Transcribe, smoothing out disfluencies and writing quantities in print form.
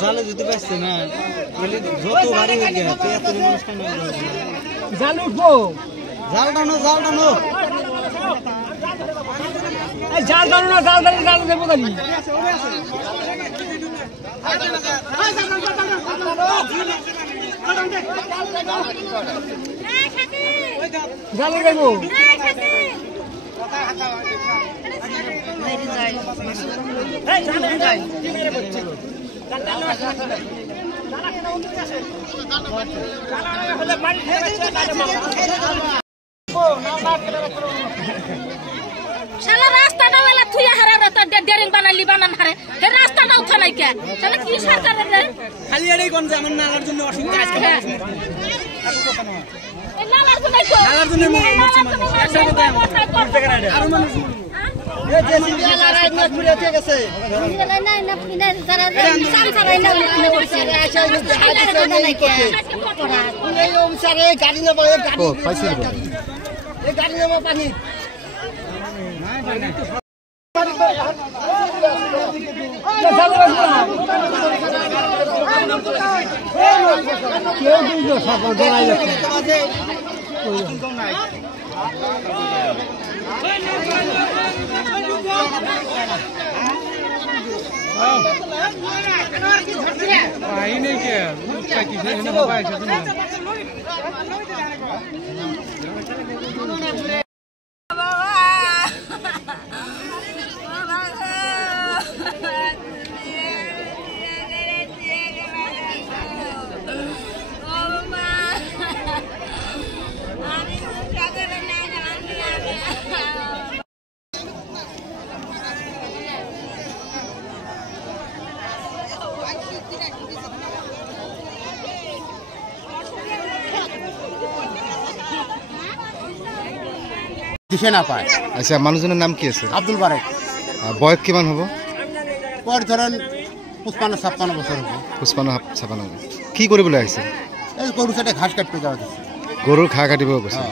জালে যেতে পারছে না যত ভারী হয়ে গেছে এত অনুষ্ঠান জাল উঠবো জাল টানো জাল টানো জাল টানো না জাল টানো জাল দেবো গাড়ি জালে দেবো শালা রাস্তাটা ওলা থুইয়া হারে রে তো ডেরিং বানালি বানান হারে হে রাস্তাটা উঠা নাই কে শালা কি সরকার রে খালি এটাই কোন যে আমার নালার জন্য অসুবিধা আজকে এই নালার জন্য তো নালার জন্য আর মানুষ এ যে সিরিয়াল আর না ঘুরে গেছে না না না না যারা সাম ছাড়াই না ওরে আসা নাই কে এই অনুসারে গাড়ি নেব এই গাড়ি ও পাইছি এই গাড়ি নেব পানি কেউ দুইজন সকাল দৌড়াই যাচ্ছে দিশে না পায়। আচ্ছা, মানুষজনের নাম কি আছে? আব্দুল বারেক। বয়স কিমান হব? বয়স ধরেন 55-56 বছর হবে। 55-56। কি কৰিবলৈ আহিছে? এই গরু সাথে ঘাস কাটতে যাওয়া। গরুর ঘাঁ কাটিব গৈছে।